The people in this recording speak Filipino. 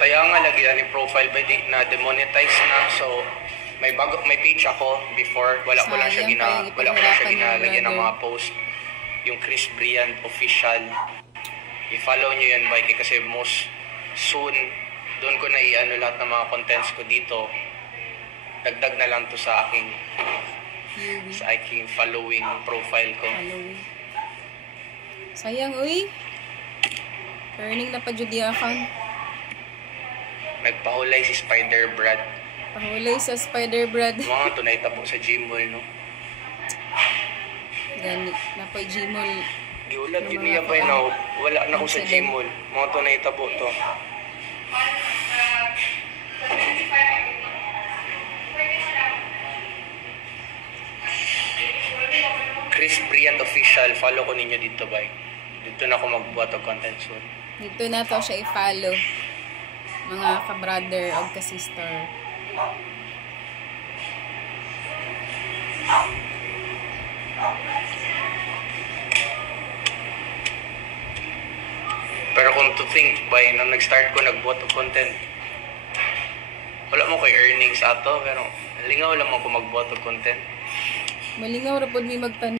Sayang nga lagi ni profile ba di na demonetize na. So may page ako before, wala ko lang siya ginalagyan ng mga post. Yung Chris Briand official. I-follow niyo yan by kasi most soon doon ko na i-ano lahat ng mga contents ko dito. Dagdag na lang to sa aking following profile ko. Sayang, uy. Earning na pa jud yung account. Nagpahulay si Spider Brad. Pahulay sa Spider Brad. Mga tunay tabo sa Gmall, no? Gani, napoy Gmall. Giulat, yun niya ba na wala na ko sa Gmall. Mga tunay tabo to. Chris Briand official, follow ko ninyo dito ba? Dito na ako magbuhat og content soon. Dito na to siya i-follow. Mga ka-brother o ka-sister. Pero kung to think by nung nag-start ko nagbuhat og content, wala mo kay earnings ato, pero lingaw lang mo ko magbuhat og content. Malingaw ra pod mi magtan